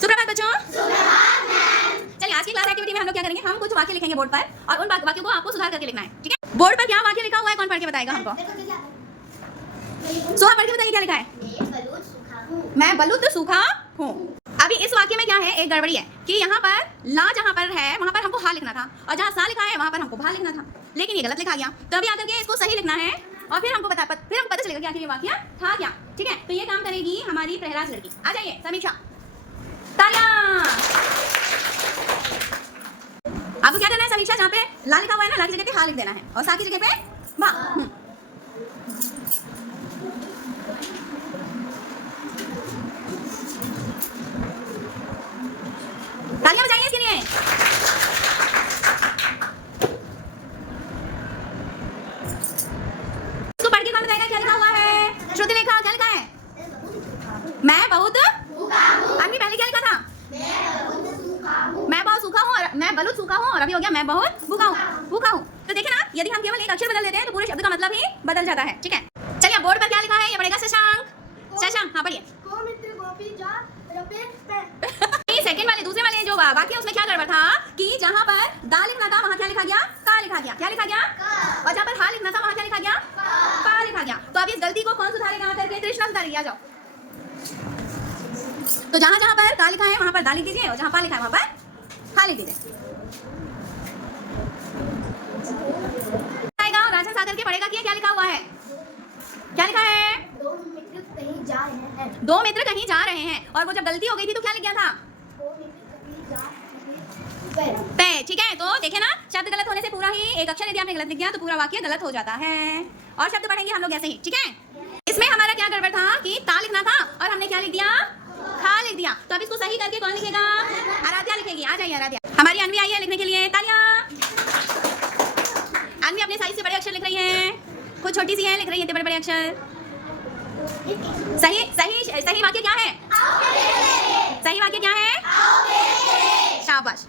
सुप्रभात बच्चों। चलिए आज की क्लास एक्टिविटी में हम लोग क्या करेंगे, हम कुछ वाक्य लिखेंगे बोर्ड पर और उन वाक्यों को आपको सुधार करके लिखना है। ठीक है, बोर्ड पर क्या वाक्य लिखा हुआ है, कौन पढ़ के बताएगा हमको? सोहा पढ़ के बताइए क्या लिखा है। मैं बलूत सूखा हूँ। अभी इस वाक्य में क्या है, एक गड़बड़ी है कि यहाँ पर ला जहाँ पर है वहाँ पर हमको हा लिखना था और जहाँ सा लिखा है वहाँ पर हमको भा लिखना था, लेकिन ये गलत लिखा गया। तो अभी आकर के इसको सही लिखना है और फिर हमको पता चलेगा कि आखिर ये वाक्य था क्या। ठीक है, तो ये काम करेगी हमारी प्रहराज लड़की। आ जाइए समीक्षा, तालियां। आपको क्या करना है समीक्षा, जहाँ पे ला लिखा हुआ है ना, ला की जगह पे हा लिख देना है और सा की जगह पे भा। तालियां बजाइए इसके लिए। इसको पढ़ के कौन बताएगा क्या लिखा हुआ है? श्रुति लेखा, क्या लिखा है? मैं बहुत अम्मी पहले क्या लिखा था? मैं बहुत सूखा हूँ और मैं बलूत सूखा हूँ, और अभी हो गया मैं बहुत भूखा हूँ। तो देखे ना, यदि हम केवल एक अक्षर बदल देते हैं तो पूरे शब्द का मतलब ही बदल जाता है। ठीक है, चलिए बोर्ड पर क्या लिखा है ये पढ़ेगा शशांक। हाँ पढ़िए। सेकंड वाले दूसरे वाले जो वाक्य उसमें क्या गड़बड़ था कि जहाँ पर दा लिखना था वहाँ क्या लिखा गया, का लिखा गया। क्या लिखा गया? और जहाँ पर हा लिखना था वहाँ क्या लिखा गया, का लिखा गया। तो अब इस गलती को कौन सुधारेगा आकर के? कृष्णा सुधारेगी। आ जाओ। तो जहाँ जहाँ पर का लिखा है वहाँ पर दा लिख दीजिए और जहाँ पा लिखा है वहाँ पर हा लिख दीजिए। आएगा राजन सागर के पढ़ेगा कि क्या लिखा हुआ है। क्या लिखा है? दो मित्र कहीं जा रहे हैं और वो जब गलती हो गई थी तो क्या लिख गया था? तय। ठीक है, तो देखे ना, शब्द गलत होने से पूरा ही एक अक्षर यदि आपने गलत लिख दिया तो पूरा वाक्य गलत हो जाता है। और शब्द पढ़ेंगे हम लोग ऐसे ही। ठीक है, इसमें हमारा क्या गड़बड़ था कि ता लिखना था और हमने क्या लिख दिया, खा लिख दिया। तो अब इसको सही करके कौन लिखेगा? आराध्या लिखेगी। आ जाइए आराध्या। हमारी अन्वी आई है लिखने के लिए, तालियां। अन्वी अपने साइज से बड़े अक्षर लिख रही है, कुछ छोटी सी है लिख रही है बड़े बड़े अक्षर। सही वाक्य क्या है? सही वाक्य क्या है? शाबाश।